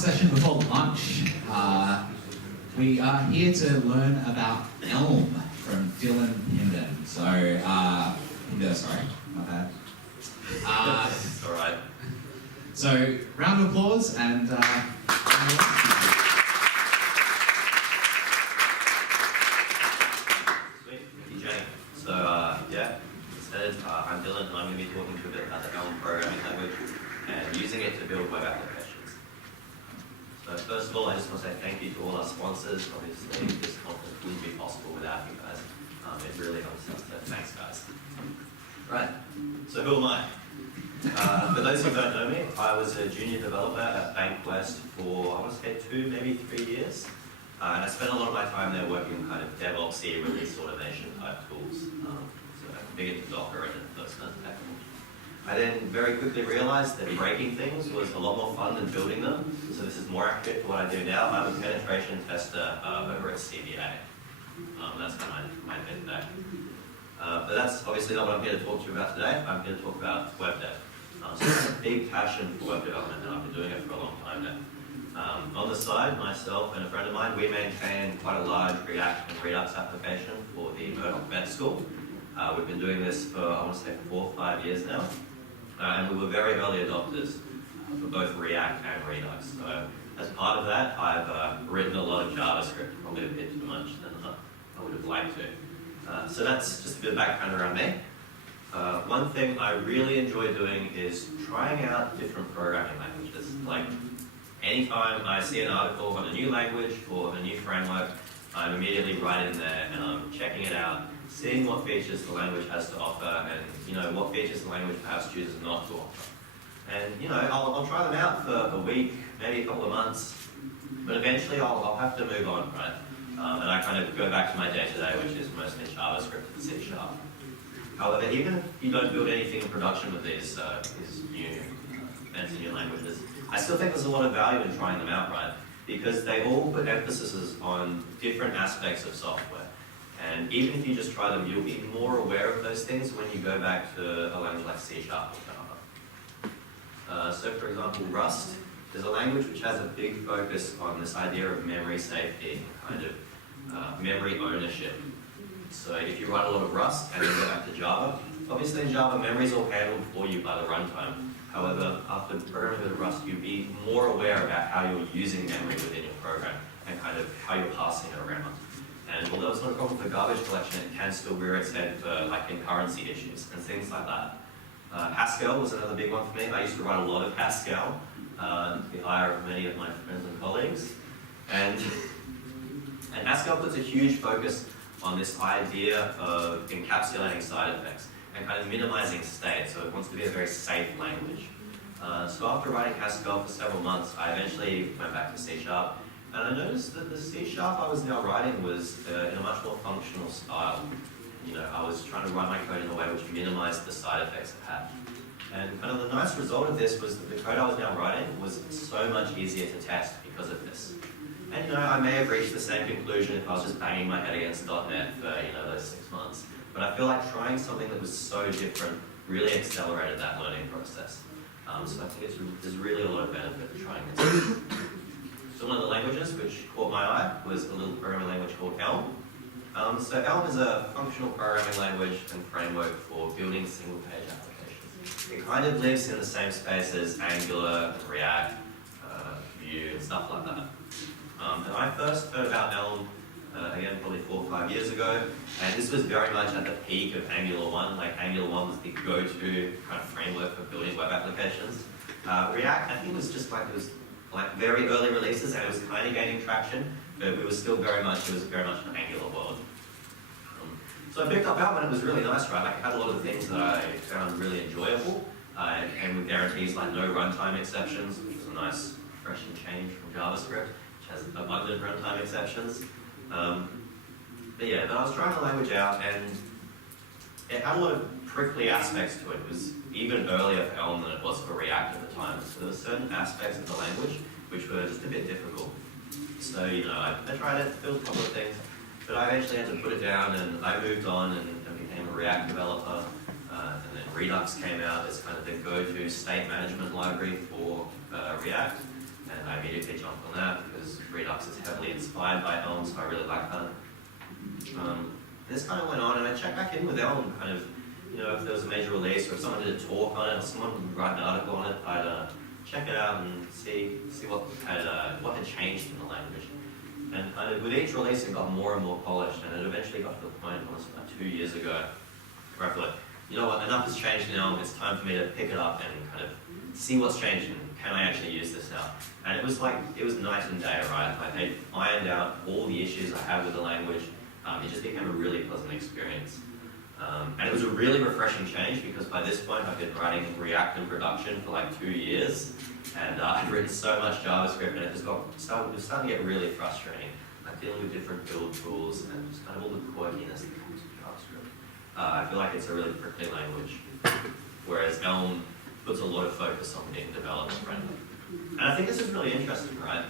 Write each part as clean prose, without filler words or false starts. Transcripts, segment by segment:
last session before lunch, we are here to learn about Elm from Dylan Pindur. So, Pindur, sorry, my bad. It's all right. So, round of applause and Sweet, thank you, Jenny. So, yeah, instead, I'm Dylan, and I'm going to be talking to you a bit about the Elm programming language and using it to build web applications. So, first of all, I just want to say thank you to all our sponsors. Obviously, this conference wouldn't be possible without you guys. It really helps us, so thanks, guys. Right, so who am I? For those who don't know me, I was a junior developer at Bankwest for, I want to say 2, maybe 3 years. And I spent a lot of my time there working on kind of DevOps-y release automation type tools. So I configured the Docker and enforcement package. I then very quickly realized that breaking things was a lot more fun than building them. So this is more accurate to what I do now. I'm a penetration tester over at CBA. That's kind of my bit there. But that's obviously not what I'm here to talk to you about today. I'm here to talk about web dev. So I have a big passion for web development, and I've been doing it for a long time now. On the side, myself and a friend of mine, we maintain quite a large React and Redux application for the Murdoch Med School. We've been doing this for, I want to say, 4 or 5 years now. And we were very early adopters for both React and Redux. So as part of that, I've written a lot of JavaScript, probably a bit too much than I would have liked to. So that's just a bit of background around me. One thing I really enjoy doing is trying out different programming languages. Like, anytime I see an article on a new language or a new framework, I'm immediately right in there and I'm checking it out, seeing what features the language has to offer and, what features the language perhaps chooses not to offer. And, I'll try them out for a week, maybe a couple of months, but eventually I'll have to move on, right? And I kind of go back to my day-to-day, which is mostly JavaScript and C#. However, even if you don't build anything in production with these new fancy new languages, I still think there's a lot of value in trying them out, right? Because they all put emphasis on different aspects of software. And even if you just try them, you'll be more aware of those things when you go back to a language like C# or Java. So for example, Rust is a language which has a big focus on this idea of memory safety, kind of memory ownership. So if you write a lot of Rust and then go back to Java, obviously in Java, memory is all handled for you by the runtime. However, after programming with Rust, you'd be more aware about how you're using memory within your program and kind of how you're passing it around. And although it's not a problem for garbage collection, it can still rear its head for like concurrency issues and things like that. Haskell was another big one for me. I used to write a lot of Haskell, to the ire of many of my friends and colleagues. And Haskell puts a huge focus on this idea of encapsulating side effects and kind of minimizing state, so it wants to be a very safe language. So after writing Haskell for several months, I eventually went back to C#, and I noticed that the C# I was now writing was in a much more functional style. I was trying to write my code in a way which minimized the side effects it had. And kind of the nice result of this was that the code I was now writing was so much easier to test because of this. And I may have reached the same conclusion if I was just banging my head against .NET for those 6 months. But I feel like trying something that was so different really accelerated that learning process. So I think there's really a lot of benefit to trying this. So one of the languages which caught my eye was a little programming language called Elm. So Elm is a functional programming language and framework for building single-page applications. It kind of lives in the same space as Angular, and React, Vue, and stuff like that. And I first heard about Elm, again, probably 4 or 5 years ago, and this was very much at the peak of Angular 1. Like, Angular 1 was the go-to kind of framework for building web applications. React, I think, was just like, it was like very early releases, and it was kind of gaining traction, but it was very much an Angular world. So I picked up Elm, and it was really nice, right? Like, it had a lot of things that I found really enjoyable, and with guarantees like no runtime exceptions, which was a nice, refreshing change from JavaScript, has abundant runtime exceptions. But I was trying the language out, and it had a lot of prickly aspects to it. It was even earlier for Elm than it was for React at the time. So there were certain aspects of the language which were just a bit difficult. So, I tried it, built a couple of things, but I eventually had to put it down, and I moved on and became a React developer. And then Redux came out as kind of the go-to state management library for React. and I immediately jumped on that because Redux is heavily inspired by Elm, so I really like that. This kind of went on, and I checked back in with Elm, kind of, if there was a major release, or if someone did a talk on it, or someone would write an article on it, I'd check it out and see what had changed in the language. And with each release, it got more and more polished, and it eventually got to the point, almost about 2 years ago, where I thought, you know what, enough has changed in Elm, it's time for me to pick it up and kind of see what's changed and can I actually use this now? And it was night and day, right? Like I ironed out all the issues I had with the language. It just became a really pleasant experience. And it was a really refreshing change because by this point I've been writing React in production for like 2 years, and I've written so much JavaScript, and it was starting to get really frustrating. Like dealing with different build tools and just kind of all the quirkiness that comes with JavaScript. I feel like it's a really prickly language, whereas Elm puts a lot of focus on being developer friendly. And I think this is really interesting, right?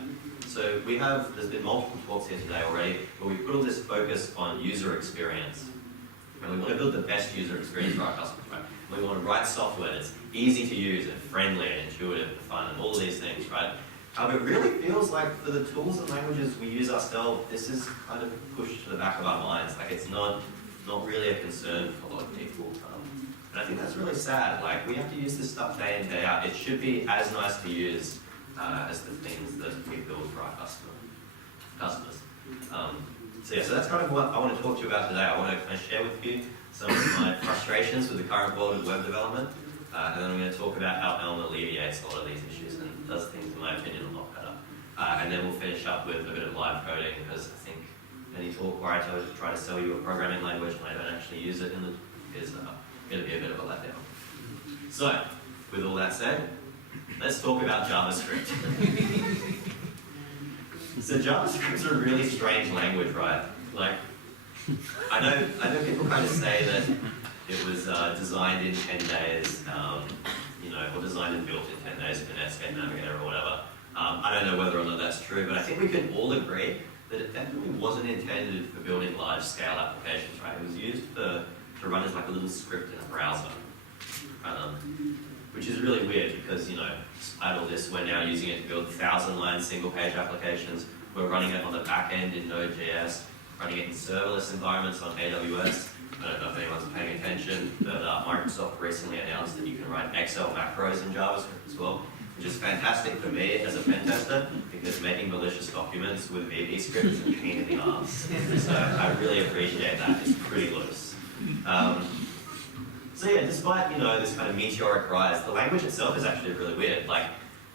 So there's been multiple talks here today already, where we put all this focus on user experience. And we want to build the best user experience for our customers, right? We want to write software that's easy to use and friendly and intuitive and fun and all of these things, right? It really feels like for the tools and languages we use ourselves, this is kind of pushed to the back of our minds. Like it's not really a concern for a lot of people. And I think that's really sad. Like we have to use this stuff day in, day out. It should be as nice to use as the things that we build for our customers. So that's kind of what I want to talk to you about today. I want to kind of share with you some of my frustrations with the current world of web development, and then I'm going to talk about how Elm alleviates a lot of these issues and does things, in my opinion, a lot better. And then we'll finish up with a bit of live coding, because I think any talk where I try to sell you a programming language when I don't actually use it is going to be a bit of a letdown. So, with all that said, let's talk about JavaScript. So JavaScript's a really strange language, right? Like, I know people kind of say that it was designed in 10 days, or designed and built in 10 days for Netscape Navigator or whatever. I don't know whether or not that's true, but I think we can all agree that it definitely wasn't intended for building large-scale applications, right? It was used to run as like a little script in a browser, which is really weird because, despite all this, we're now using it to build 1,000-line single-page applications. We're running it on the back end in Node.js, running it in serverless environments on AWS. I don't know if anyone's paying attention, but Microsoft recently announced that you can write Excel macros in JavaScript as well, which is fantastic for me as a pen tester, because making malicious documents with VB script is a pain in the ass. So I really appreciate that. It's pretty loose. So yeah, despite this kind of meteoric rise, the language itself is actually really weird. Like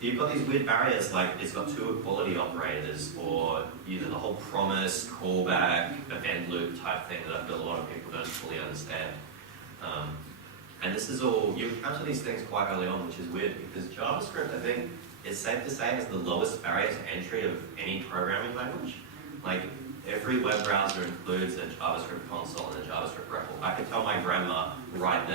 you've got these weird barriers, like it's got two equality operators, or the whole promise, callback, event loop type thing that I feel a lot of people don't fully understand. And this is all, you encounter these things quite early on, which is weird because JavaScript, I think, it's safe to say, has the lowest barrier to entry of any programming language. Like, every web browser includes a JavaScript console and a JavaScript REPL. I could tell my grandma right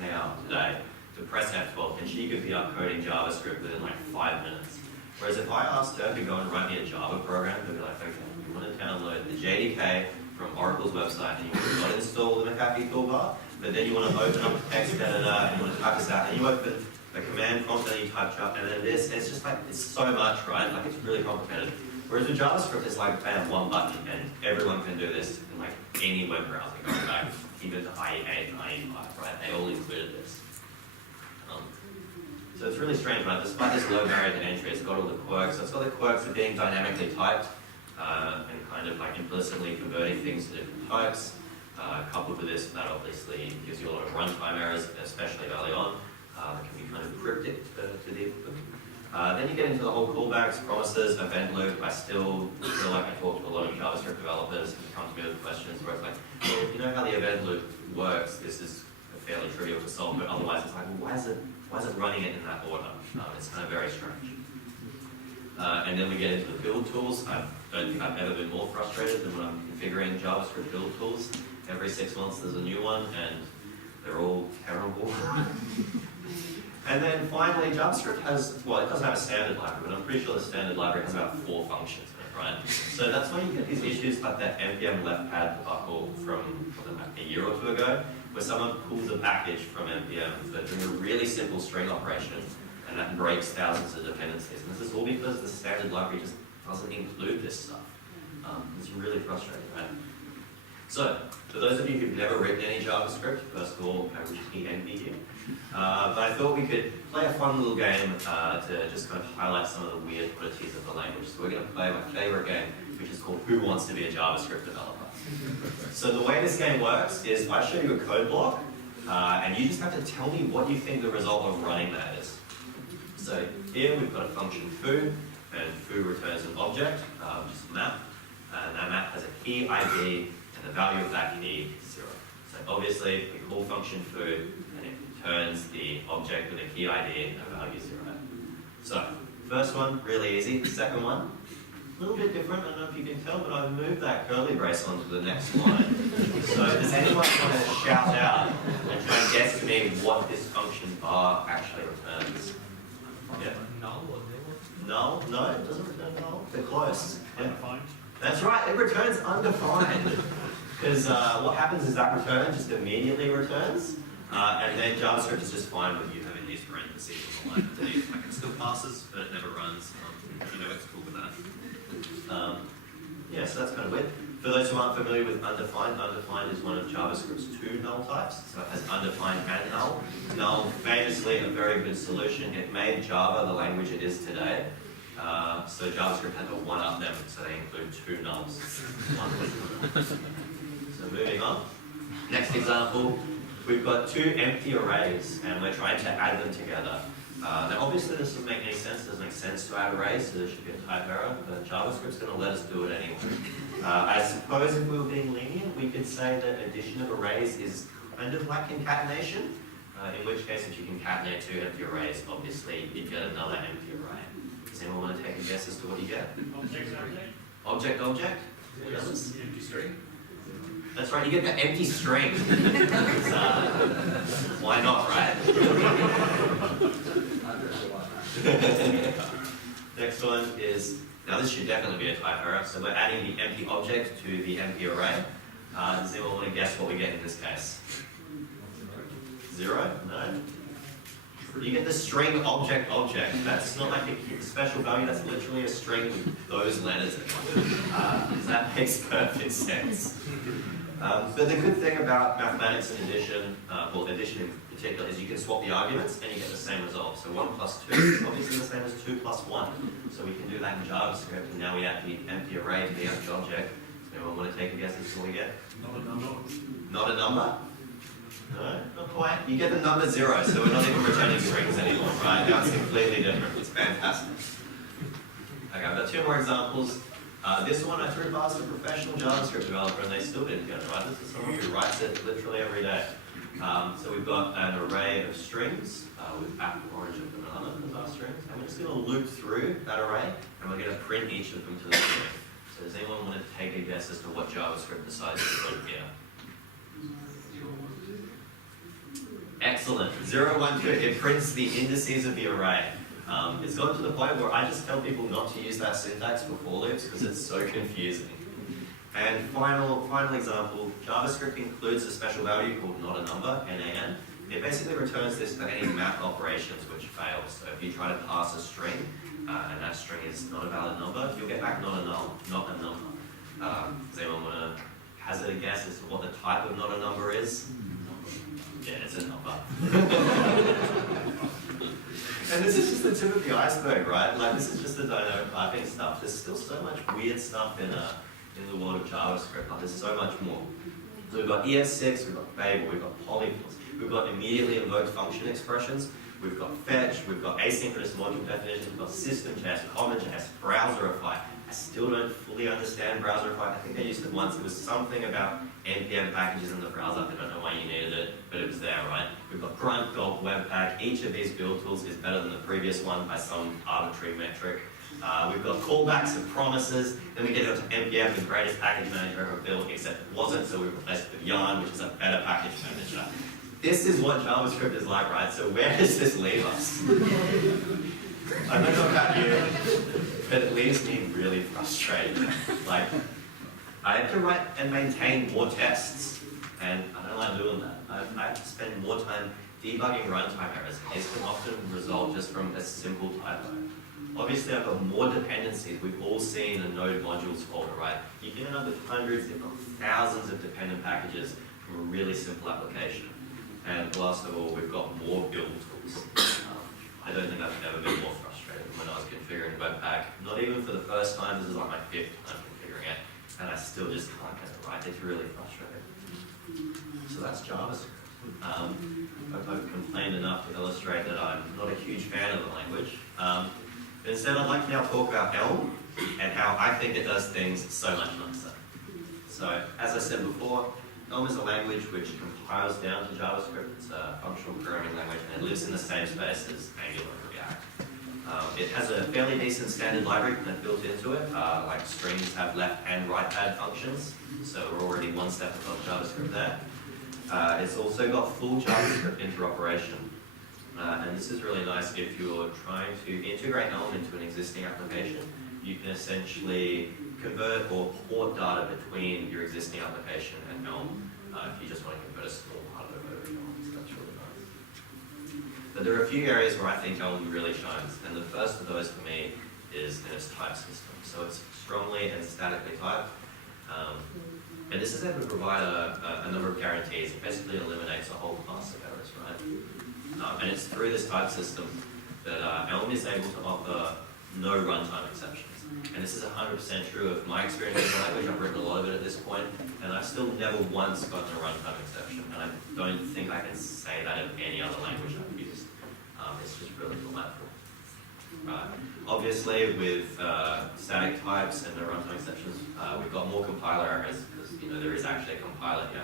now, today, to press F12, and she could be up coding JavaScript within like 5 minutes. Whereas if I asked her to go and write me a Java program, they'd be like, okay, you want to download the JDK from Oracle's website, and you want to not install the McAfee toolbar, but then you want to open up the text editor, and you want to type this out, and you open the command prompt, and you type up, and then this, it's just like, it's so much, right? Like, it's really complicated. Whereas with JavaScript, it's like, bam, one button, and everyone can do this in like any web browser going back, even to IE8 and IE5, right? They all included this. So it's really strange, right? Despite this low barrier to entry, it's got all the quirks. So it's got the quirks of being dynamically typed, and kind of like implicitly converting things to different types. Coupled with this, that obviously gives you a lot of runtime errors, especially early on. That can be kind of cryptic to deal with. Then you get into the whole callbacks, promises, event loop. I still feel like I talk to a lot of JavaScript developers and come to me with questions where it's like, well, you know how the event loop works? This is fairly trivial to solve, but otherwise it's like, well, why is it running it in that order? It's kind of very strange. And then we get into the build tools. I don't think I've ever been more frustrated than when I'm configuring JavaScript build tools. Every 6 months there's a new one, and they're all terrible. And then finally, JavaScript has, well, it doesn't have a standard library, but I'm pretty sure the standard library has about 4 functions in it, right? So that's when you get these issues like that npm left pad debacle from like a year or 2 ago, where someone pulls a package from npm for doing a really simple string operation, and that breaks thousands of dependencies. And this is all because the standard library just doesn't include this stuff. It's really frustrating, right? So, for those of you who've never written any JavaScript, first of all, I really envy you. But I thought we could play a fun little game to just kind of highlight some of the weird oddities of the language. So we're going to play my favorite game, which is called Who Wants to Be a JavaScript Developer? So the way this game works is I show you a code block, and you just have to tell me what you think the result of running that is. So here we've got a function foo, and foo returns an object, just a map, and that map has a key ID, and the value of that key is 0. So obviously we call function foo, and it returns the object with a key ID and a value 0. So first one, really easy. Second one, a little bit different. I don't know if you can tell, but I've moved that curly brace onto the next line. So does anyone want to shout out and try and guess to me what this function bar actually returns? Yeah. Null or nil? Null? No, it doesn't return null. They're close. Yeah. Undefined? That's right, it returns undefined. Because what happens is that return just immediately returns, and then JavaScript is just fine with you having these parentheses on the line underneath. Like it still passes, but it never runs. You know, it's cool with that. Yeah, so that's kind of weird. For those who aren't familiar with undefined, undefined is one of JavaScript's 2 null types. So it has undefined and null. Null, famously a very good solution. It made Java the language it is today. So JavaScript had to one-up them, so they include 2 nulls. So moving on. Next example, we've got 2 empty arrays, and we're trying to add them together. Now obviously this doesn't make any sense, it doesn't make sense to add arrays, so there should be a type error, but JavaScript's going to let us do it anyway. I suppose if we were being lenient, we could say that addition of arrays is kind of like concatenation, in which case if you concatenate 2 empty arrays, obviously you'd get another empty array. Does anyone want to take a guess as to what you get? Object, Object, object? yes. Empty string. That's right, you get the empty string. Why not, right? Next one is, now this should definitely be a type error, so we're adding the empty object to the empty array. Does anyone want to guess what we get in this case? 0? No? You get the string object object. That's not like a special value, that's literally a string with those letters in it. That makes perfect sense. But the good thing about mathematics and addition, well addition in particular, is you can swap the arguments and you get the same result. So 1 plus 2 is obviously the same as 2 plus 1. So we can do that in JavaScript, and now we add the empty array to the empty object. Does anyone want to take a guess as to what we get? Not a number. Not a number? No, not quite. You get the number 0, so we're not even returning strings anymore, right? Now it's completely different. It's fantastic. Okay, I've got 2 more examples. This one I threw past a professional JavaScript developer and they still didn't get it right. This is someone who writes it literally every day. So we've got an array of strings with apple, orange, and banana as our strings. And we're just going to loop through that array and we're going to print each of them to the string. So does anyone want to take a guess as to what JavaScript decides to put here? Excellent. 0, 1, 2. It prints the indices of the array. It's gotten to the point where I just tell people not to use that syntax for for loops because it's so confusing. And final example, JavaScript includes a special value called not a number, NaN. It basically returns this for any map operations which fail. So if you try to pass a string and that string is not a valid number, you'll get back not a null, not a number. Does anyone want to hazard a guess as to what the type of not a number is? Yeah, it's a number. And this is just the tip of the iceberg, right? Like this is just the dynamic piping stuff. There's still so much weird stuff in the world of JavaScript. Like there's so much more. So we've got ES6, we've got Babel, we've got polyfills, we've got immediately invoked function expressions, we've got fetch, we've got asynchronous module definitions, we've got system chest, common chest, browserify. I still don't fully understand browserify. I think I used it once. It was something about npm packages in the browser. I don't know why you needed it, but it was there, right? We've got grunt, gulp, webpack. Each of these build tools is better than the previous one by some arbitrary metric. We've got callbacks and promises. Then we get into npm, the greatest package manager ever built, except it wasn't, so we replaced it with yarn, which is a better package manager. This is what JavaScript is like, right? So where does this leave us? I don't know about you, but it leaves me really frustrated. Like, I have to write and maintain more tests, and I don't like doing that. I have to spend more time debugging runtime errors. These can often result just from a simple typo. Obviously, I've got more dependencies. We've all seen a node modules folder, right? You can end up with hundreds, if not thousands of dependent packages from a really simple application. And last of all, we've got more build tools. I don't think I've ever been more frustrated than when I was configuring Webpack. Not even for the first time, this is like my 5th time configuring it, and I still just can't get it right. It's really frustrating. So that's JavaScript. I've complained enough to illustrate that I'm not a huge fan of the language. But instead, I'd like to now talk about Elm and how I think it does things so much nicer. So, as I said before, Elm is a language which compiles down to JavaScript. It's a functional programming language, and it lives in the same space as Angular and React. It has a fairly decent standard library built into it, like strings have left and right pad functions, so we're already one step above JavaScript there. It's also got full JavaScript interoperation. And this is really nice if you're trying to integrate Elm into an existing application. You can essentially convert or port data between your existing application and Elm if you just want to convert a small part of it over to Elm. So that's really nice. But there are a few areas where I think Elm really shines. And the first of those for me is in its type system. So it's strongly and statically typed. And this is able to provide a number of guarantees. It basically eliminates a whole class of errors, right? And it's through this type system that Elm is able to offer no runtime exceptions. And this is 100% true of my experience with the language. I've written a lot of it at this point, and I've still never once gotten a runtime exception. And I don't think I can say that of any other language I've used. It's just really delightful. Obviously, with static types and no runtime exceptions, we've got more compiler errors because there is actually a compiler here.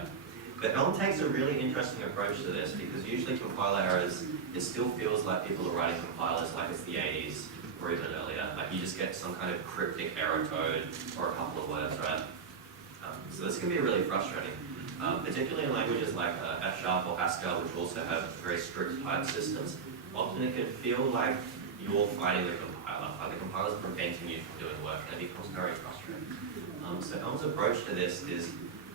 But Elm takes a really interesting approach to this because usually compiler errors, it still feels like people are writing compilers like it's the 80s or even earlier. Like you just get some kind of cryptic error code or a couple of words, right? So this can be really frustrating, particularly in languages like F# or Haskell, which also have very strict type systems. Often it can feel like you're fighting the compiler, like the compiler's preventing you from doing work, and it becomes very frustrating. So Elm's approach to this is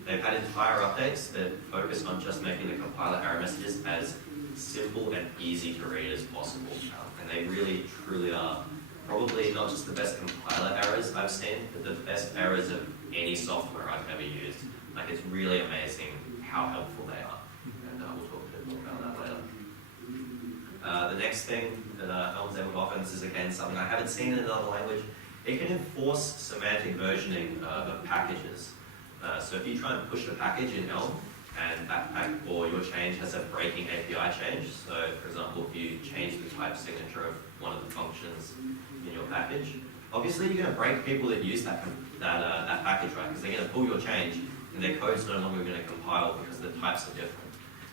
they've had entire updates that focus on just making the compiler error messages as simple and easy to read as possible. And they really, truly are probably not just the best compiler errors I've seen, but the best errors of any software I've ever used. Like it's really amazing how helpful they are. And we'll talk a bit more about that later. The next thing that Elm's able to offer, and this is again something I haven't seen in another language, it can enforce semantic versioning of packages. So if you try and push a package in Elm, and that pack or your change has a breaking API change, so for example, if you change the type signature of one of the functions in your package, obviously you're going to break people that use that package, right? Because they're going to pull your change, and their code's no longer going to compile because the types are different.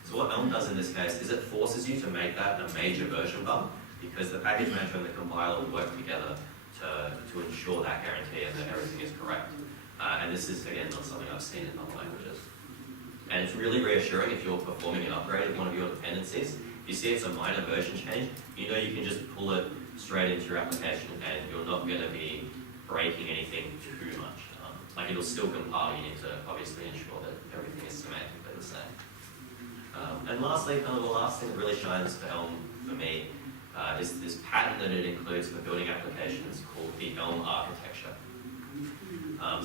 So what Elm does in this case is it forces you to make that a major version bump, because the package manager and the compiler will work together to ensure that guarantee and that everything is correct. And this is, again, not something I've seen in other languages. And it's really reassuring if you're performing an upgrade of one of your dependencies. If you see it's a minor version change, you know you can just pull it straight into your application and you're not going to be breaking anything too much. Like it'll still compile, you need to obviously ensure that everything is semantically the same. And lastly, kind of the last thing that really shines for Elm for me is this pattern that it includes for building applications called the Elm architecture.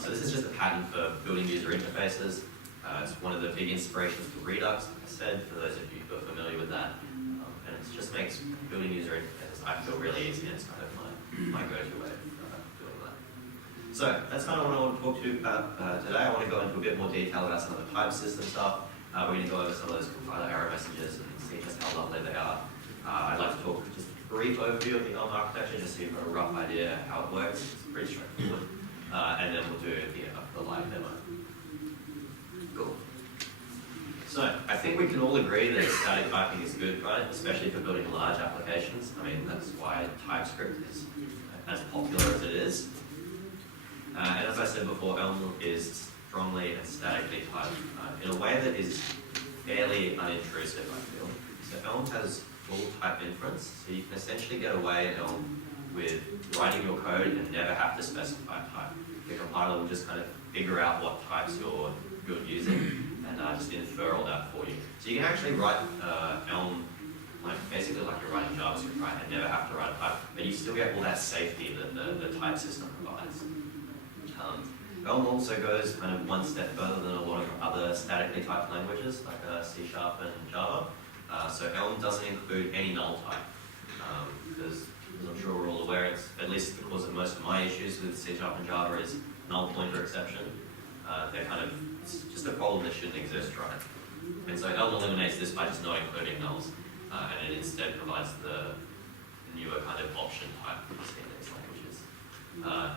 So this is just a pattern for building user interfaces. It's one of the big inspirations for Redux, like I said, for those of you who are familiar with that. And it just makes building user interfaces, I feel, really easy, and it's kind of my go-to way of doing that. So that's kind of what I want to talk to you about today. I want to go into a bit more detail about some of the type system stuff. We're going to go over some of those compiler error messages and see just how lovely they are. I'd like to talk just a brief overview of the Elm architecture, just so you've got a rough idea how it works. It's pretty straightforward. And then we'll do the live demo. Cool. So, I think we can all agree that static typing is good, right? Especially for building large applications. I mean, that's why TypeScript is as popular as it is. And as I said before, Elm is strongly and statically typed in a way that is fairly unintrusive, I feel. So Elm has full type inference, so you can essentially get away in Elm with writing your code and never have to specify type. The compiler will just kind of figure out what types you're using and just infer all that for you. So you can actually write Elm basically like you're writing JavaScript, right, and never have to write a type, but you still get all that safety that the type system provides. Elm also goes kind of one step further than a lot of other statically typed languages like C# and Java. So Elm doesn't include any null type, because as I'm sure we're all aware, it's at least the cause of most of my issues with C# and Java is null pointer exception. They're kind of, it's just a problem that shouldn't exist, right? And so Elm eliminates this by just not including nulls, and it instead provides the newer kind of option type that you see in these languages.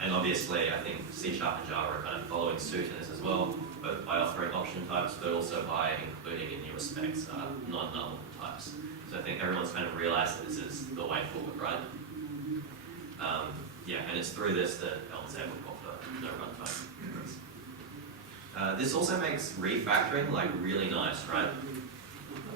And obviously, I think C# and Java are kind of following suit in this as well, both by offering option types, but also by including in new respects non-null types. So I think everyone's kind of realized that this is the way forward, right? Yeah, and it's through this that Elm's able to offer no runtime. This also makes refactoring like really nice, right?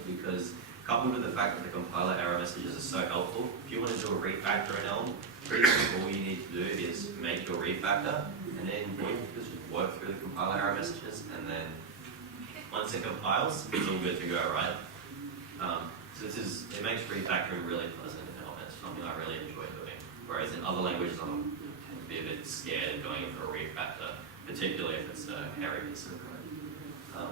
Because coupled with the fact that the compiler error messages are so helpful, if you want to do a refactor in Elm, pretty much all you need to do is make your refactor, and then you just work through the compiler error messages, and then once it compiles, it's all good to go, right? So it makes refactoring really pleasant in Elm. It's something I really enjoy doing. Whereas in other languages, I tend to be a bit scared of going in for a refactor, particularly if it's a hairy piece of code.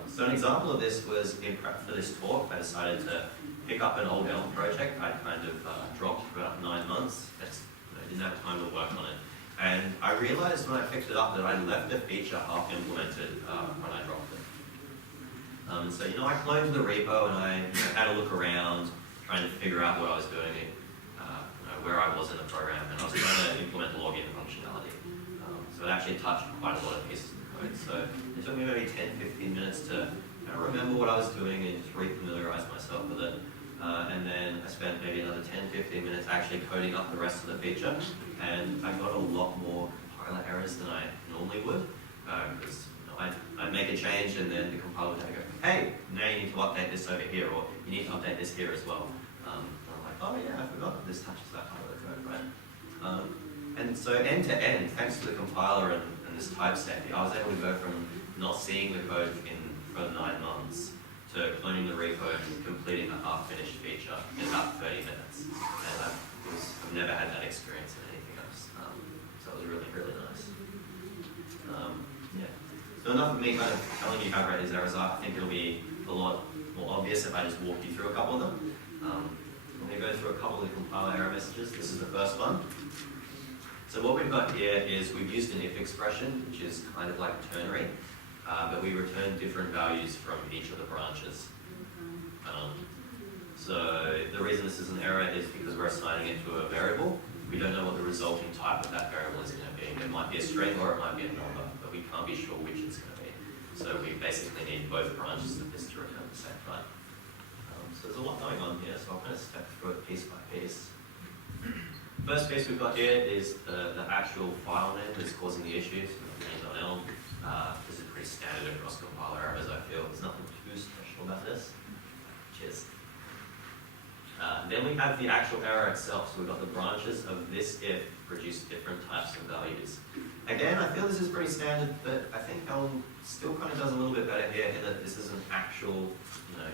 So an example of this was in prep for this talk, I decided to pick up an old Elm project I'd kind of dropped for about 9 months. I didn't have time to work on it. And I realized when I picked it up that I left a feature half implemented when I dropped it. So, I cloned the repo and I had a look around, trying to figure out what I was doing, where I was in the program, and I was trying to implement login functionality. So it actually touched quite a lot of pieces of code. So it took me maybe 10-15 minutes to remember what I was doing and just refamiliarize myself with it. And then I spent maybe another 10-15 minutes actually coding up the rest of the feature, and I got a lot more compiler errors than I normally would, because I'd make a change and then the compiler would have to go, hey, now you need to update this over here, or you need to update this here as well. And I'm like, oh yeah, I forgot that this touches that part of the code, right? And so end to end, thanks to the compiler and this type safety, I was able to go from not seeing the code for 9 months to cloning the repo and completing a half-finished feature in about 30 minutes. And I've never had that experience in anything else. So it was really, really nice. Yeah. So enough of me kind of telling you how great these errors are. I think it'll be a lot more obvious if I just walk you through a couple of them. I'm going to go through a couple of the compiler error messages. This is the first one. So what we've got here is we've used an if expression, which is kind of like ternary, but we return different values from each of the branches. So the reason this is an error is because we're assigning it to a variable. We don't know what the resulting type of that variable is going to be. It might be a string or it might be a number, but we can't be sure which it's going to be. So we basically need both branches of this to return the same type. So there's a lot going on here, so I'll kind of step through it piece by piece. First piece we've got here is the actual file name that's causing the issues. Elm. This is pretty standard across compiler errors, I feel. There's nothing too special about this. Cheers. Then we have the actual error itself. So we've got the branches of this if produce different types of values. Again, I feel this is pretty standard, but I think Elm still kind of does a little bit better here in that this is an actual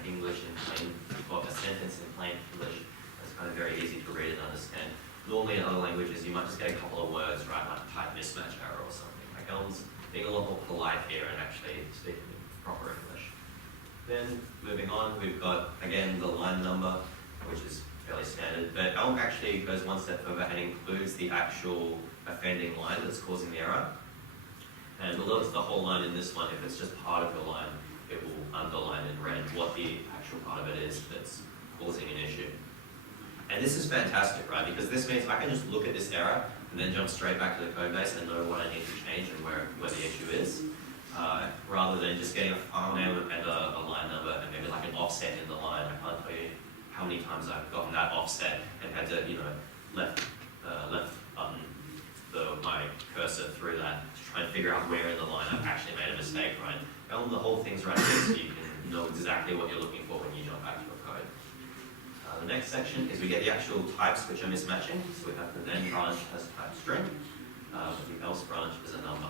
English in plain, or a sentence in plain English. It's kind of very easy to read and understand. Normally in other languages, you might just get a couple of words, right, like type mismatch error or something. Like Elm's being a lot more polite here and actually speaking proper English. Then, moving on, we've got, again, the line number, which is fairly standard, but Elm actually goes one step further and includes the actual offending line that's causing the error. And although it's the whole line in this one, if it's just part of the line, it will underline in red what the actual part of it is that's causing an issue. And this is fantastic, right? Because this means I can just look at this error and then jump straight back to the code base and know what I need to change and where the issue is, rather than just getting a file name and a line number and maybe like an offset in the line. I can't tell you how many times I've gotten that offset and had to, left button my cursor through that to try and figure out where in the line I've actually made a mistake, right? And the whole thing's right here, so you can know exactly what you're looking for when you jump back to a code. The next section is we get the actual types which are mismatching. So we have the then branch as type string, but the else branch is a number.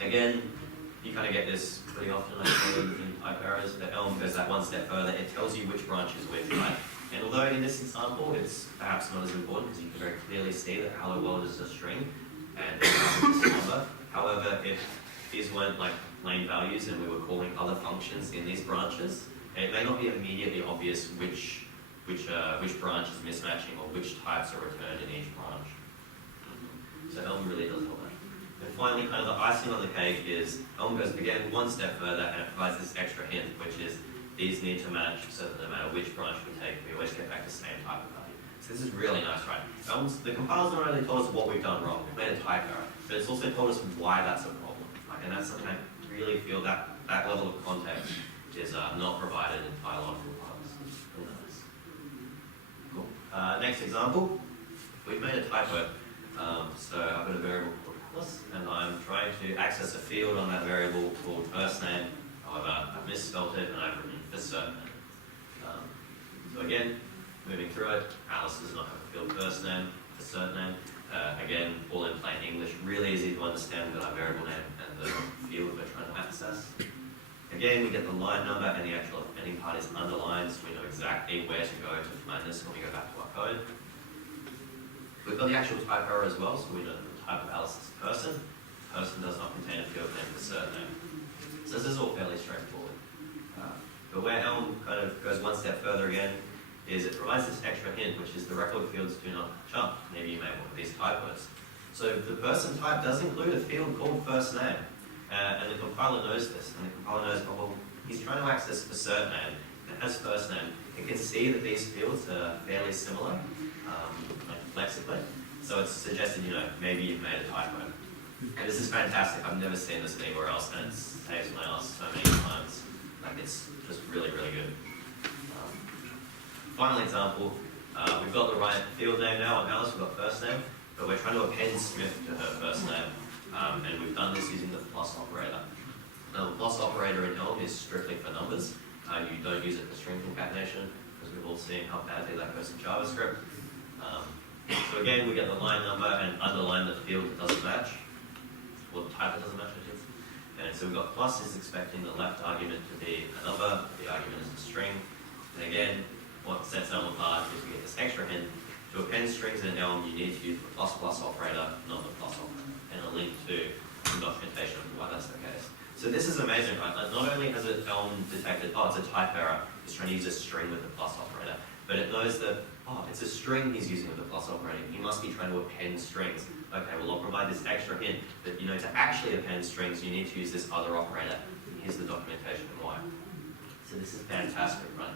Again, You kind of get this pretty often, I suppose, in type errors. The Elm goes that one step further. It tells you which branch is which, right? And although in this example, it's perhaps not as important because you can very clearly see that hello world is a string and it's a number. However, if these weren't like plain values and we were calling other functions in these branches, it may not be immediately obvious which branch is mismatching or which types are returned in each branch. So Elm really does all that. And finally, kind of the icing on the cake is Elm goes again one step further and it provides this extra hint, which is these need to match so that no matter which branch we take, we always get back the same type of value. So this is really nice, right? The compiler's not only told us what we've done wrong, we've made a type error, but it's also told us why that's a problem. Like, and that's something I really feel that level of context is not provided in biological compilers. Really nice. Cool. Next example, we've made a typo. So I've got a variable called Alice, and I'm trying to access a field on that variable called first name. However, I've misspelled it and I've written for certain name. So again, moving through it, Alice does not have a field first name for certain name. Again, all in plain English, really easy to understand with our variable name and the field we're trying to access. Again, we get the line number and the actual offending part is underlined, so we know exactly where to go to find this when we go back to our code. We've got the actual type error as well, so we know that the type of Alice is person. Person does not contain a field name for certain name. So this is all fairly straightforward. But where Elm kind of goes one step further again is it provides this extra hint, which is the record fields do not match up. Maybe you made one of these typos. So the person type does include a field called first name. And the compiler knows this. And the compiler knows, oh, well, he's trying to access a certain name that has first name. It can see that these fields are fairly similar, like lexically. So it's suggested, maybe you've made a typo. And this is fantastic. I've never seen this anywhere else, and it saves my ass so many times. Like, it's just really, really good. Final example, we've got the right field name now on Alice, we've got first name, but we're trying to append Smith to her first name, and we've done this using the plus operator. Now, the plus operator in Elm is strictly for numbers. You don't use it for string concatenation, because we've all seen how badly that goes in JavaScript. So again, we get the line number and underline the field that doesn't match. Well, the type that doesn't match it is. And so we've got plus is expecting the left argument to be a number, the argument is a string. And again, what sets Elm apart is we get this extra hint. To append strings in Elm, you need to use the plus operator, not the plus operator, and a link to some documentation of why that's the case. So this is amazing, right? Like, not only has it Elm detected, oh, it's a type error, it's trying to use a string with the plus operator, but it knows that, oh, it's a string he's using with the plus operator. He must be trying to append strings. Okay, well, I'll provide this extra hint that, to actually append strings, you need to use this other operator. Here's the documentation and why. So this is fantastic, right?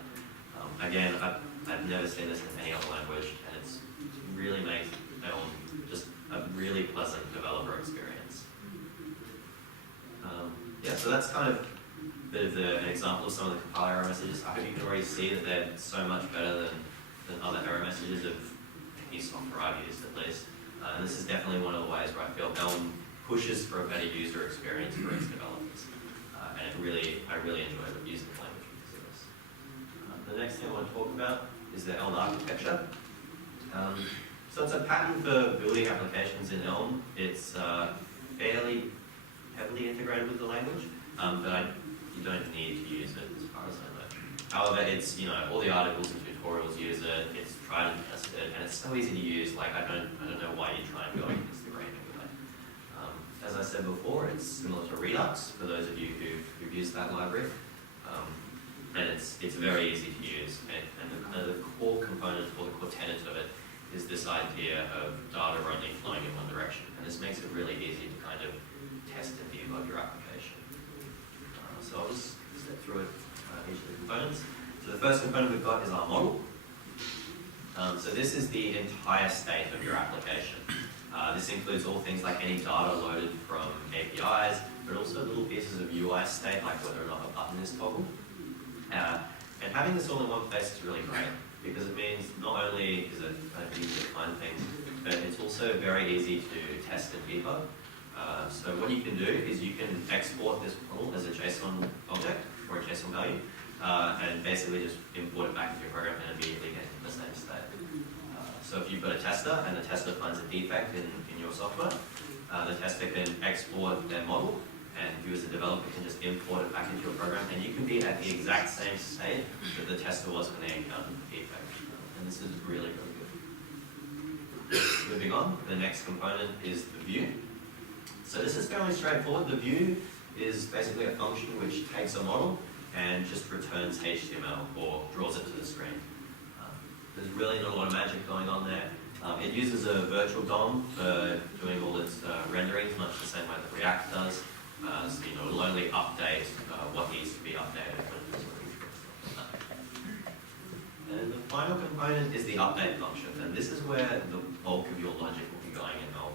Again, I've never seen this in any other language, and it really makes Elm just a really pleasant developer experience. So that's kind of a bit of an example of some of the compiler error messages. I hope you can already see that they're so much better than other error messages of any software I've used, at least. And this is definitely one of the ways where I feel Elm pushes for a better user experience for its developers. And I really enjoy using the language because of this. The next thing I want to talk about is the Elm architecture. So it's a pattern for building applications in Elm. It's fairly heavily integrated with the language, but you don't need to use it as far as I know. However, it's, all the articles and tutorials use it, it's tried and tested, and it's so easy to use, like I don't know why you try and go against the grain anyway. As I said before, it's similar to Redux, for those of you who've used that library. And it's very easy to use, and the core component, or the core tenet of it, is this idea of data only flowing in one direction. And this makes it really easy to kind of test and debug your application. So I'll just step through it, each of the components. So the first component we've got is our model. So this is the entire state of your application. This includes all things like any data loaded from APIs, but also little pieces of UI state, like whether or not a button is toggled. And having this all in one place is really great, because it means not only is it kind of easy to find things, but it's also very easy to test and debug. So what you can do is you can export this model as a JSON object or a JSON value, and basically just import it back into your program and immediately get into the same state. So if you've got a tester and the tester finds a defect in your software, the tester can export their model and you as a developer can just import it back into your program, and you can be at the exact same state that the tester was when they encountered the defect. And this is really, really good. Moving on, the next component is the view. So this is fairly straightforward. The view is basically a function which takes a model and just returns HTML or draws it to the screen. There's really not a lot of magic going on there. It uses a virtual DOM for doing all its renderings, much the same way that React does. So it'll only update what needs to be updated when it's already. And the final component is the update function, and this is where the bulk of your logic will be going in Elm.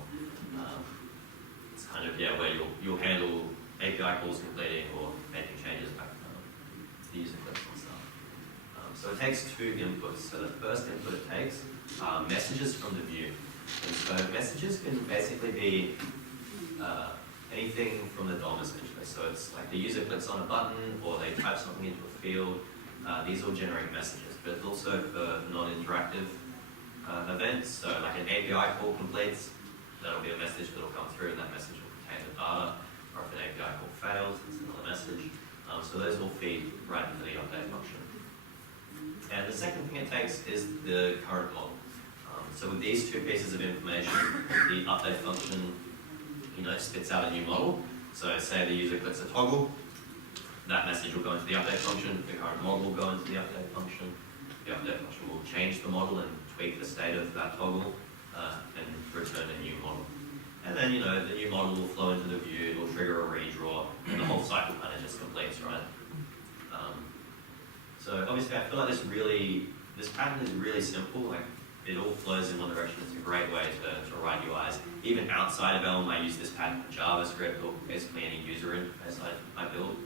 It's kind of where you'll handle API calls completing or making changes back to the user clips and stuff. So it takes two inputs. So the first input it takes are messages from the view. And so messages can basically be anything from the DOM essentially. So it's like the user clicks on a button or they type something into a field. These all generate messages, but also for non-interactive events. So like an API call completes, that'll be a message that'll come through, and that message will contain the data. Or if an API call fails, it's another message. So those will feed right into the update function. And the second thing it takes is the current model. So with these two pieces of information, the update function spits out a new model. So say the user clicks a toggle, that message will go into the update function, the current model will go into the update function. The update function will change the model and tweak the state of that toggle and return a new model. And then, the new model will flow into the view, it will trigger a redraw, and the whole cycle kind of just completes, right? So obviously I feel like this pattern is really simple, like it all flows in one direction. It's a great way to write UIs. Even outside of Elm, I use this pattern for JavaScript or basically any user interface I build.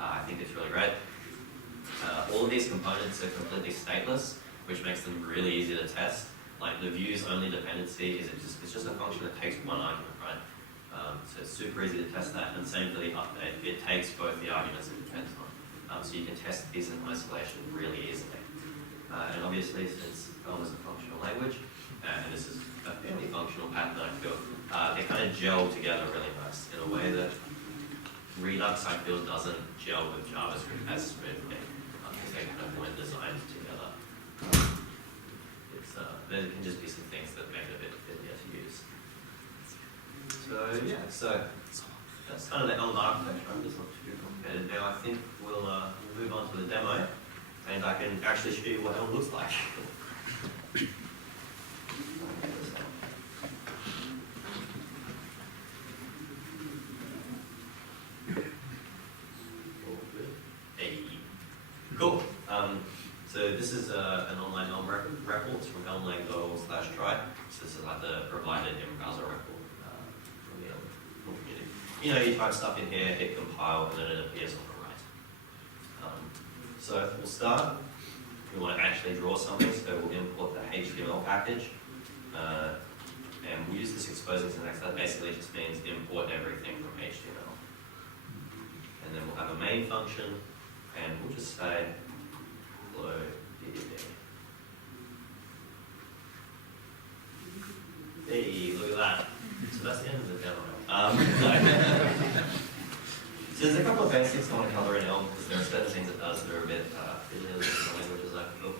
I think it's really great. All of these components are completely stateless, which makes them really easy to test. Like the view's only dependency is it's just a function that takes one argument, right? So it's super easy to test that, and same for the update. It takes both the arguments it depends on. So you can test these in isolation really easily. And obviously, since Elm is a functional language, and this is a fairly functional pattern I feel, they kind of gel together really nice in a way that Redux I feel doesn't gel with JavaScript as smoothly, because they kind of weren't designed together. There can just be some things that make it a bit fiddlier to use. So that's kind of the Elm architecture. It's not too complicated. Now I think we'll move on to the demo, and I can actually show you what Elm looks like. Hey. Cool. So this is an online Elm record. It's from elmlang.org/try. So this is like the provided in-browser record from the Elm community. You type stuff in here, hit compile, and then it appears on the right. So we'll start. We want to actually draw something, so we'll import the HTML package. And we'll use this exposing syntax. That basically just means import everything from HTML. And then we'll have a main function, and we'll just say hello DDD. Hey, look at that. So that's the end of the demo. So there's a couple of basics I want to cover in Elm, because there are certain things it does that are a bit familiar with the languages I feel.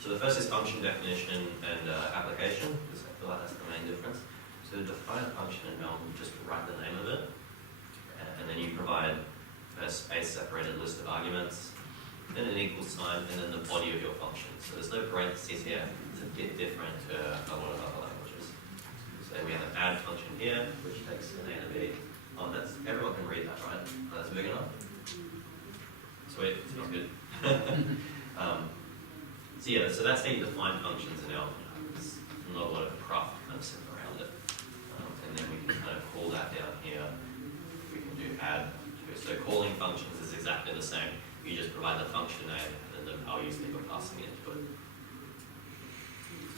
So the first is function definition and application, because I feel like that's the main difference. So to define a function in Elm, you just write the name of it, and then you provide a space-separated list of arguments, then an equal sign, and then the body of your function. So there's no parentheses here. It's a bit different to a lot of other languages. So we have an add function here, which takes an A and a B. Oh, everyone can read that, right? Oh, that's big enough? Sweet, sounds good. So that's how you define functions in Elm. There's not a lot of craft kind of sitting around it. And then we can kind of call that down here. We can do add. So calling functions is exactly the same. You just provide the function name and then the values that you're passing into it.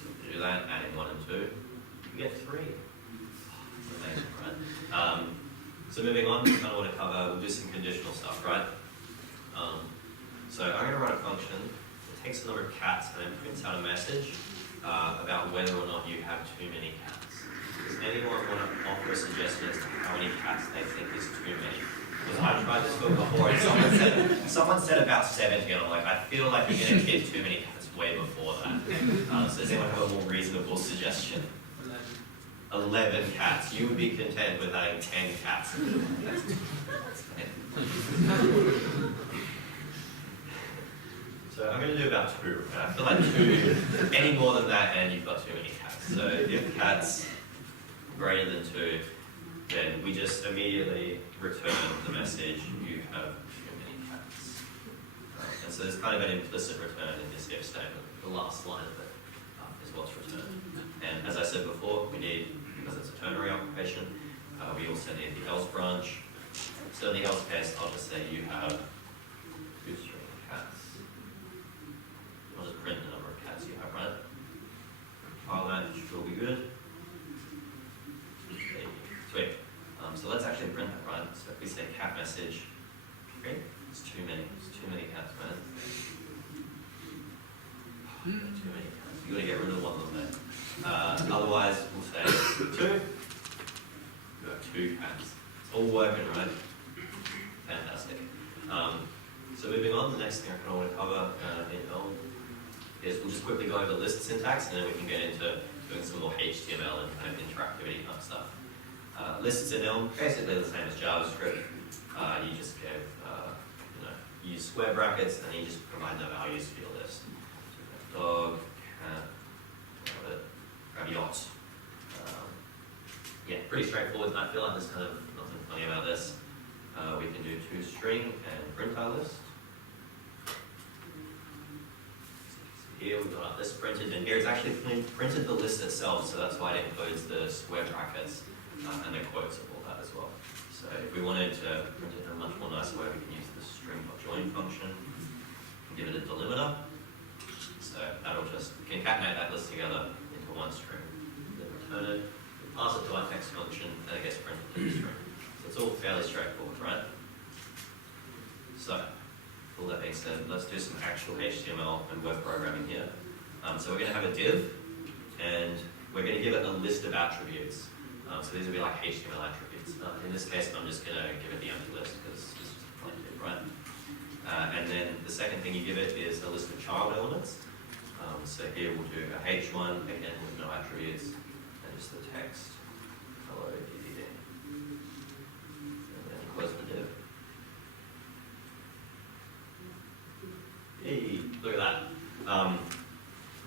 So to do that, adding 1 and 2, you get 3. It's amazing, right? So moving on, we kind of want to cover, we'll do some conditional stuff, right? So I'm going to write a function that takes a number of cats and then prints out a message about whether or not you have too many cats. Does anyone want to offer a suggestion as to how many cats they think is too many? Because I tried this book before and someone said about 70, and I'm like, I feel like you're going to get too many cats way before that. So does anyone have a more reasonable suggestion? 11 cats. You would be content with having 10 cats. So I'm going to do about 2. And I feel like 2, any more than that, and you've got too many cats. So if cats greater than 2, then we just immediately return the message, you have too many cats. And so there's kind of an implicit return in this if statement. The last line of it is what's returned. And as I said before, we need, because it's a ternary occupation, we also need the else branch. So in the else case, I'll just say you have 2 string cats. I'll just print the number of cats you have, right? File that, will be good. Sweet. So let's actually print that, right? So if we say cat message, okay, it's too many. It's too many cats, man. Too many cats. You gotta get rid of one of them there. Otherwise, we'll say 2. You have 2 cats. It's all working, right? Fantastic. So moving on, the next thing I kind of want to cover in Elm is we'll just quickly go over list syntax, and then we can get into doing some more HTML and kind of interactivity type stuff. Lists in Elm, basically the same as JavaScript. You just give, use square brackets, and you just provide the values for your list. So dog, cat, rabbit. Yeah, pretty straightforward. I feel like there's kind of nothing funny about this. We can do toString and print our list. Here we've got our list printed, and here it's actually printed the list itself, so that's why it includes the square brackets and the quotes of all that as well. So if we wanted to print it in a much more nicer way, we can use the string.join function and give it a delimiter. So that'll just concatenate that list together into one string, then return it, pass it to our text function, and it gets printed to the string. So it's all fairly straightforward, right? So, all that being said, let's do some actual HTML and web programming here. So we're going to have a div, and we're going to give it a list of attributes. So these will be like HTML attributes. In this case, I'm just going to give it the empty list because it's just a plain div, right? And then the second thing you give it is a list of child elements. So here we'll do a H1, again with no attributes, and just the text, hello DDD. And then close the div. Hey, look at that.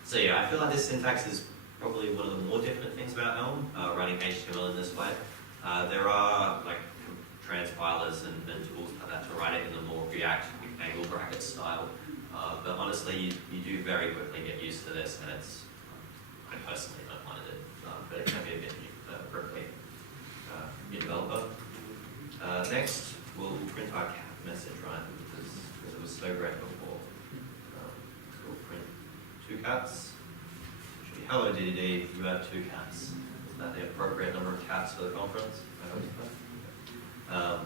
So yeah, I feel like this syntax is probably one of the more different things about Elm, running HTML in this way. There are like transpilers and tools like that to write it in the more React angle bracket style. But honestly, you do very quickly get used to this, and it's, I personally don't mind it, but it can be a bit prickly. New developer. Next, we'll print our cat message, right? Because it was so great before. So we'll print 2 cats. Should be hello DDD, you have 2 cats. Is that the appropriate number of cats for the conference? I hope so.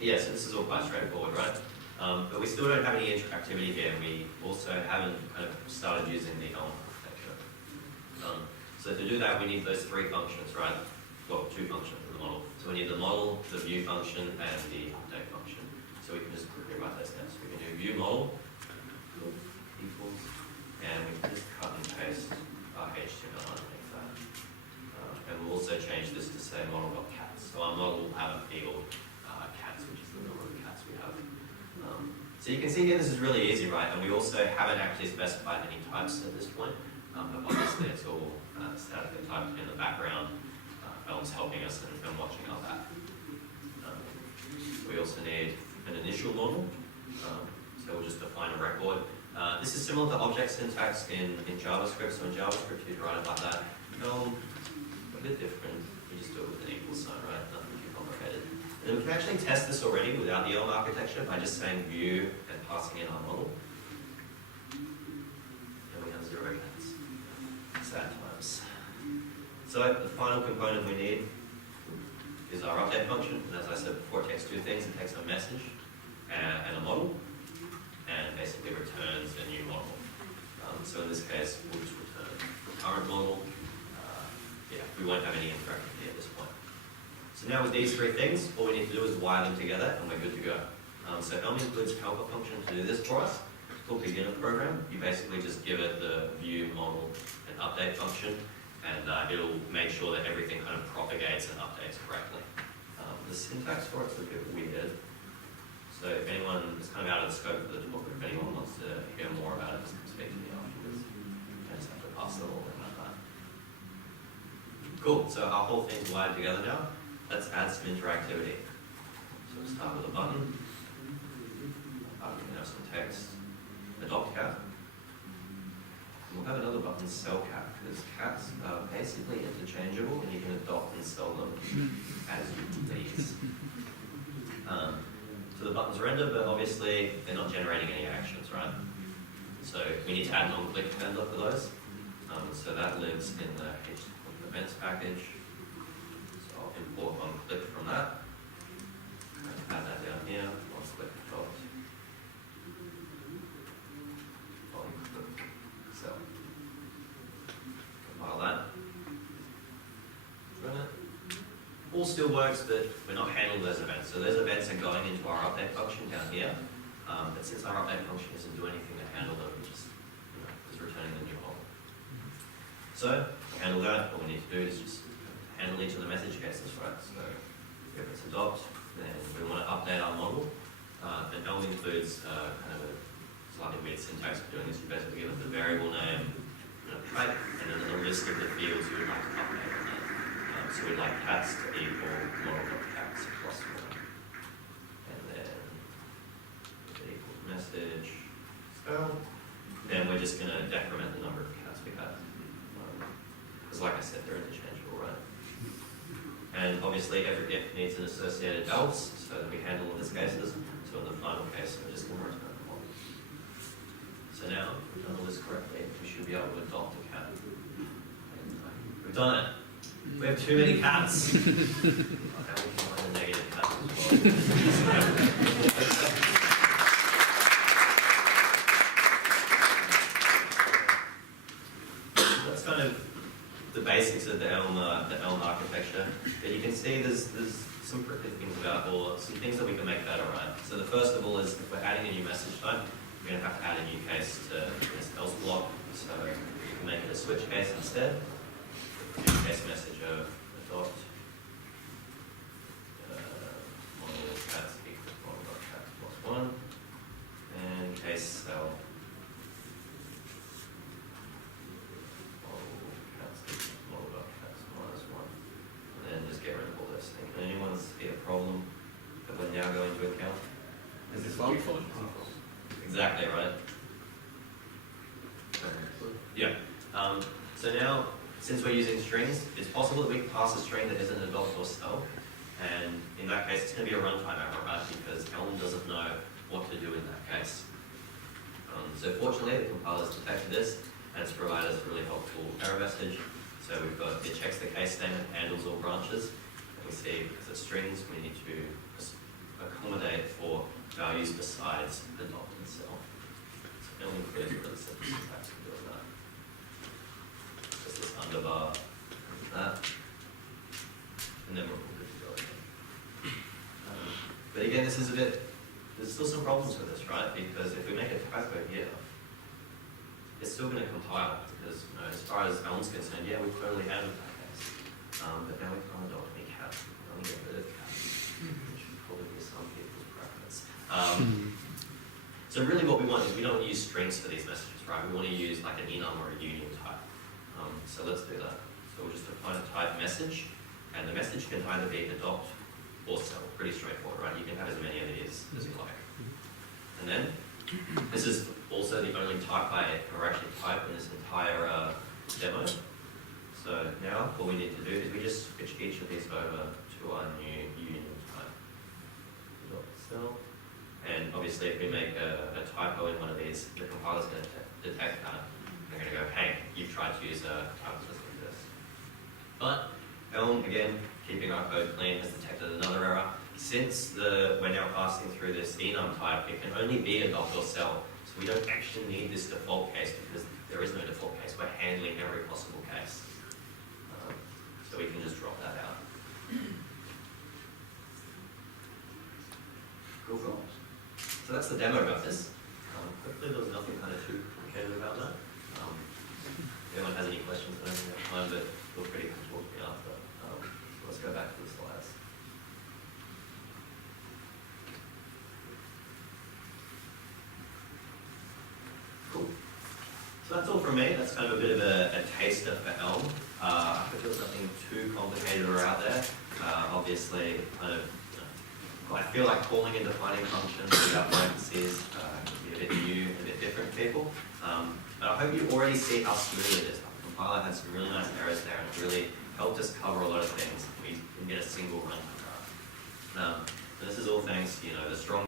Yeah, so this is all quite straightforward, right? But we still don't have any interactivity here, and we also haven't kind of started using the Elm architecture. So to do that, we need those 3 functions, right? Well, 2 functions in the model. So we need the model, the view function, and the update function. So we can just quickly write those down. So we can do view model equals, and we can just cut and paste our HTML underneath that. And we'll also change this to say model.cats. So our model will have a field cats, which is the number of cats we have. So you can see here this is really easy, right? And we also haven't actually specified any types at this point. But obviously it's all statically typed in the background. Elm's helping us and watching our back. We also need an initial model. So we'll just define a record. This is similar to object syntax in JavaScript. So in JavaScript you'd write it like that. Elm, a bit different. We just do it with an equal sign, right? Nothing too complicated. And we can actually test this already without the Elm architecture by just saying view and passing in our model. And we have 0 cats. Sad times. So the final component we need is our update function. And as I said before, it takes 2 things. It takes a message and a model, and basically returns a new model. So in this case, we'll just return the current model. Yeah, we won't have any interactivity at this point. So now with these three things, all we need to do is wire them together and we're good to go. So Elm includes helper function to do this for us. It's called beginner program. You basically just give it the view, model, and update function, and it'll make sure that everything kind of propagates and updates correctly. The syntax for it's a bit weird. So if anyone, it's kind of out of the scope of the talk, but if anyone wants to hear more about it, just speak to me afterwards. I just have to pass it all in like that. Cool, so our whole thing's wired together now. Let's add some interactivity. So we'll start with a button. Button can have some text. Adopt cat. We'll have another button, sell cat, because cats are basically interchangeable and you can adopt and sell them as you please. So the buttons render, but obviously they're not generating any actions, right? So we need to add an on-click handler for those. So that lives in the HTML events package. So I'll import on-click from that. Add that down here, on-click dot. On-click sell. Compile that. Run it. All still works, but we're not handling those events. So those events are going into our update function down here. But since our update function doesn't do anything to handle them, it just is returning the new hole. So to handle that, what we need to do is just handle each of the message cases, right? So if it's adopt, then we want to update our model. And Elm includes kind of a slightly weird syntax for doing this. You basically give it the variable name, type, and then a list of the fields you would like to update on that. So we'd like cats to equal model.cats plus 1. And then if it equals message spell, then we're just going to decrement the number of cats we have. Because like I said, they're interchangeable, right? And obviously every if needs an associated else, so that we handle all these cases. So in the final case, we're just going to return the model. So now, if we've done all this correctly, we should be able to adopt a cat. And we've done it. We have too many cats. Now we can find a negative cat as well. That's kind of the basics of the Elm architecture. But you can see there's some pretty things about, or some things that we can make better, right? So the first of all is if we're adding a new message type, we're going to have to add a new case to this else block. So we can make it a switch case instead. Case message of adopt model cats equals model.cats plus 1 and case cell model cats equals model.cats minus 1 and then just get rid of all this thing. Can anyone see a problem that we're now going to account? Is this long for? Exactly right. Yeah. So now, since we're using strings, it's possible that we can pass a string that isn't adopt or sell, and in that case, it's going to be a runtime error, right? Because Elm doesn't know what to do in that case. So fortunately, the compiler's detected this, and it's provided us a really helpful error message. So we've got it checks the case statement, handles all branches, and we see because it's strings, we need to accommodate for values besides adopt and sell. So Elm includes a really simple syntax for doing that. Just this underbar, and that, and then we're good to go again. But again, this is there's still some problems with this, right? Because if we make a typo here, it's still going to compile, because as far as Elm's concerned, yeah, we totally handled that case. But now we can't adopt any cat, we only get rid of cat, which would probably be some people's preference. So really what we want is we don't use strings for these messages, right? We want to use like an enum or a union type. So let's do that. So we'll just define a type message, and the message can either be adopt or sell. Pretty straightforward, right? You can have as many of these as you like. And then, this is also the only type or actually type in this entire demo. So now what we need to do is we just switch each of these over to our new union type. Adopt sell. And obviously if we make a typo in one of these, the compiler's going to detect that. They're going to go, hey, you've tried to use a type just like this. But Elm, again, keeping our code clean, has detected another error. Since we're now passing through this enum type, it can only be adopt or sell. So we don't actually need this default case because there is no default case. We're handling every possible case. So So we can just drop that out. Cool. So that's the demo about this. Hopefully there was nothing kind of too complicated about that. If anyone has any questions, I don't think I have time, but feel free to talk to me after. Let's go back to the slides. Cool. So that's all from me. That's kind of a bit of a taster for Elm. I hope there was nothing too complicated or out there. Obviously, kind of, I feel like calling and defining functions without parentheses can be a bit new, a bit different for people. But I hope you already see how smooth it is. The compiler had some really nice errors there, and it really helped us cover a lot of things. We can get a single runtime. This is all thanks to the strong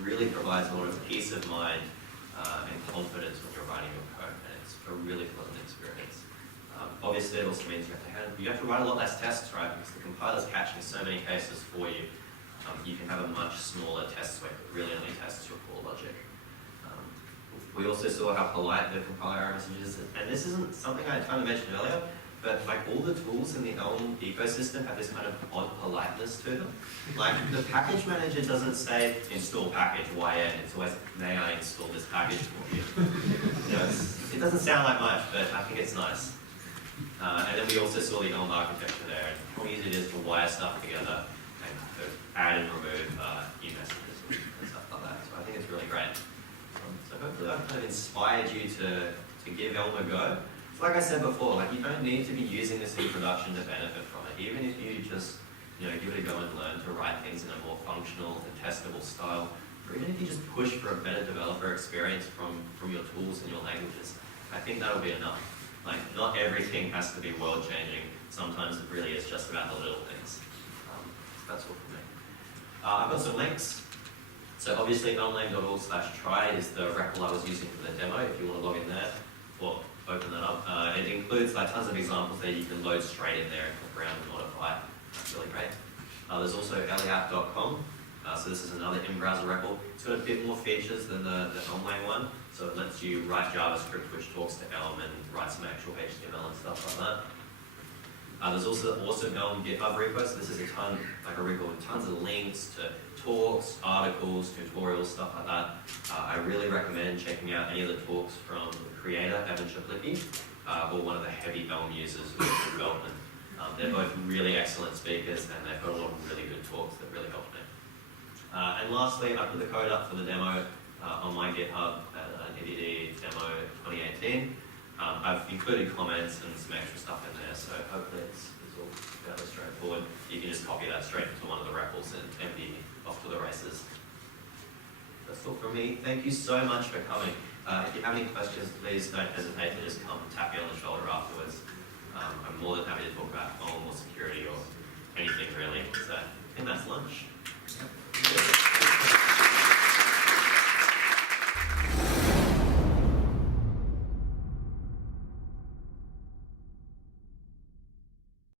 really provides a lot of peace of mind and confidence when you're writing your code, and it's a really pleasant experience. Obviously, it also means you have to write a lot less tests, right? Because the compiler's catching so many cases for you. You can have a much smaller test suite that really only tests your core logic. We also saw how polite the compiler error message is, and this isn't something I kind of mentioned earlier, but like all the tools in the Elm ecosystem have this kind of odd politeness to them. Like the package manager doesn't say install package YN, it's always may I install this package for you. It doesn't sound like much, but I think it's nice. And then we also saw the Elm architecture there and how easy it is to wire stuff together and kind of add and remove new messages and stuff like that. So I think it's really great. So hopefully I've kind of inspired you to give Elm a go. Like I said before, like you don't need to be using this in production to benefit from it. Even if you just, give it a go and learn to write things in a more functional and testable style, or even if you just push for a better developer experience from your tools and your languages, I think that'll be enough. Like not everything has to be world-changing. Sometimes it really is just about the little things. That's all from me. I've got some links. So obviously elmlane.org/try is the REPL I was using for the demo. If you want to log in there, or open that up. It includes like tons of examples that you can load straight in there and click around and modify. That's really great. There's also eliapp.com. So this is another in-browser REPL. It's got a bit more features than the Elm-Lang one. So it lets you write JavaScript which talks to Elm and write some actual HTML and stuff like that. There's also the awesome Elm GitHub repo. So this is a repo with tons of links to talks, articles, tutorials, stuff like that. I really recommend checking out any of the talks from the creator, Evan Chaplippi, or one of the heavy Elm users with development. They're both really excellent speakers, and they've got a lot of really good talks that really helped me. And lastly, I put the code up for the demo on my GitHub at DDD demo 2018. I've included comments and some extra stuff in there, so hopefully it's all fairly straightforward. You can just copy that straight into one of the REPLs and be off to the races. That's all from me. Thank you so much for coming. If you have any questions, please don't hesitate to just come tap me on the shoulder afterwards. I'm more than happy to talk about Elm or security or